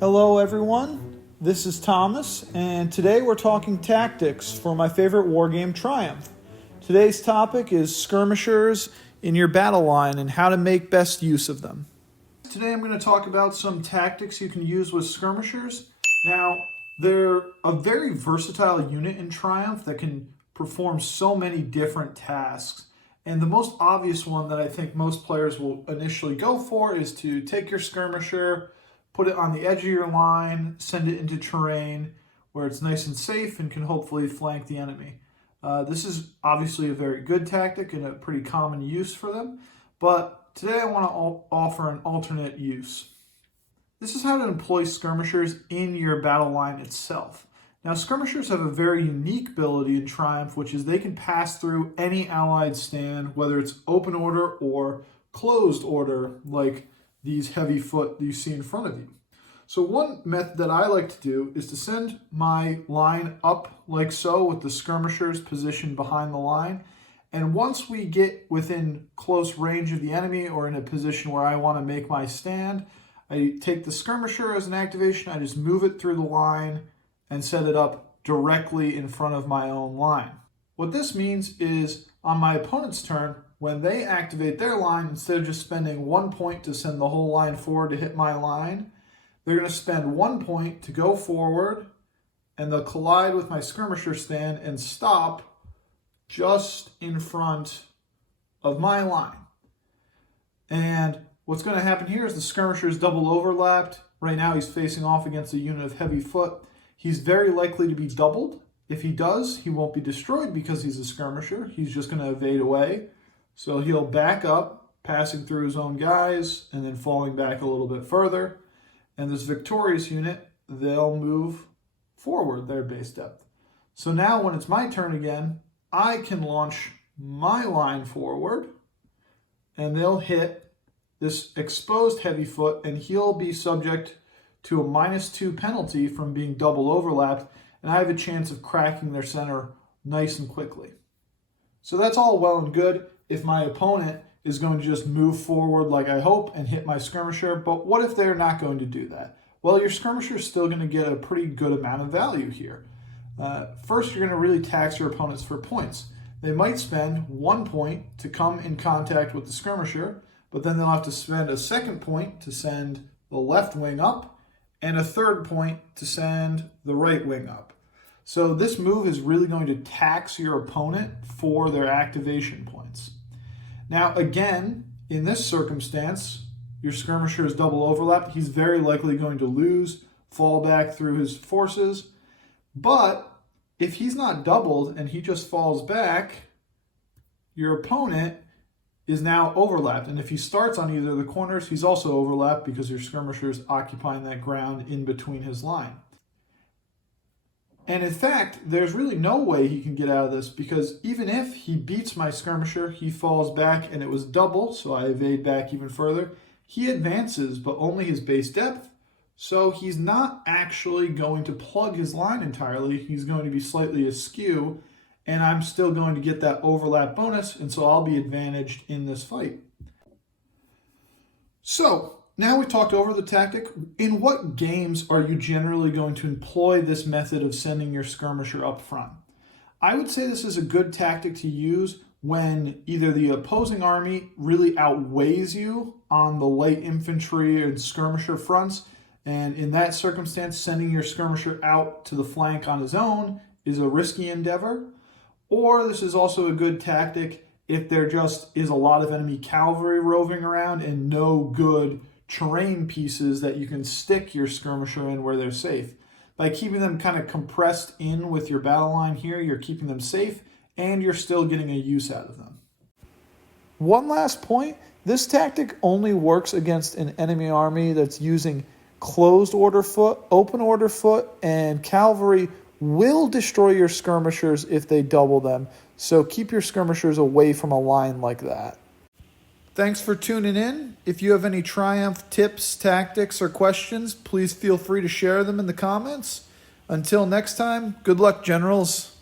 Hello everyone, this is Thomas, and today we're talking tactics for my favorite wargame Triumph. Today's topic is skirmishers in your battle line and how to make best use of them. Today I'm going to talk about some tactics you can use with skirmishers. Now, they're a very versatile unit in Triumph that can perform so many different tasks. And the most obvious one that I think most players will initially go for is to take your skirmisher, put it on the edge of your line, send it into terrain where it's nice and safe and can hopefully flank the enemy. This is obviously a very good tactic and a pretty common use for them, but today I want to offer an alternate use. This is how to employ skirmishers in your battle line itself. Now, skirmishers have a very unique ability in Triumph, which is they can pass through any allied stand, whether it's open order or closed order, like these heavy foot that you see in front of you. So one method that I like to do is to send my line up like so with the skirmishers positioned behind the line. And once we get within close range of the enemy or in a position where I want to make my stand, I take the skirmisher as an activation, I just move it through the line and set it up directly in front of my own line. What this means is on my opponent's turn, when they activate their line, instead of just spending 1 point to send the whole line forward to hit my line, they're going to spend 1 point to go forward, and they'll collide with my skirmisher stand and stop just in front of my line. And what's going to happen here is the skirmisher is double overlapped. Right now he's facing off against a unit of heavy foot. He's very likely to be doubled. If he does, he won't be destroyed because he's a skirmisher. He's just going to evade away. So he'll back up, passing through his own guys, and then falling back a little bit further. And this victorious unit, they'll move forward their base depth. So now when it's my turn again, I can launch my line forward, and they'll hit this exposed heavy foot, and he'll be subject to a -2 penalty from being double overlapped, and I have a chance of cracking their center nice and quickly. So that's all well and good if my opponent is going to just move forward like I hope and hit my skirmisher, but what if they're not going to do that? Well, your skirmisher is still going to get a pretty good amount of value here. First, you're going to really tax your opponents for points. They might spend 1 point to come in contact with the skirmisher, but then they'll have to spend a second point to send the left wing up, and a third point to send the right wing up. So this move is really going to tax your opponent for their activation points. Now again, in this circumstance, your skirmisher is double overlapped. He's very likely going to lose, fall back through his forces. But if he's not doubled and he just falls back, your opponent is now overlapped. And if he starts on either of the corners, he's also overlapped because your skirmisher is occupying that ground in between his line. And in fact, there's really no way he can get out of this, because even if he beats my skirmisher, he falls back and it was double, so I evade back even further. He advances, but only his base depth. So he's not actually going to plug his line entirely. He's going to be slightly askew, and I'm still going to get that overlap bonus, and so I'll be advantaged in this fight. So now we've talked over the tactic. In what games are you generally going to employ this method of sending your skirmisher up front? I would say this is a good tactic to use when either the opposing army really outweighs you on the light infantry and skirmisher fronts, and in that circumstance, sending your skirmisher out to the flank on his own is a risky endeavor. Or this is also a good tactic if there just is a lot of enemy cavalry roving around and no good terrain pieces that you can stick your skirmisher in where they're safe. By keeping them kind of compressed in with your battle line here, you're keeping them safe and you're still getting a use out of them. One last point, this tactic only works against an enemy army that's using closed order foot, open order foot, and cavalry will destroy your skirmishers if they double them. So keep your skirmishers away from a line like that. Thanks for tuning in. If you have any Triumph tips, tactics, or questions, please feel free to share them in the comments. Until next time, good luck, Generals.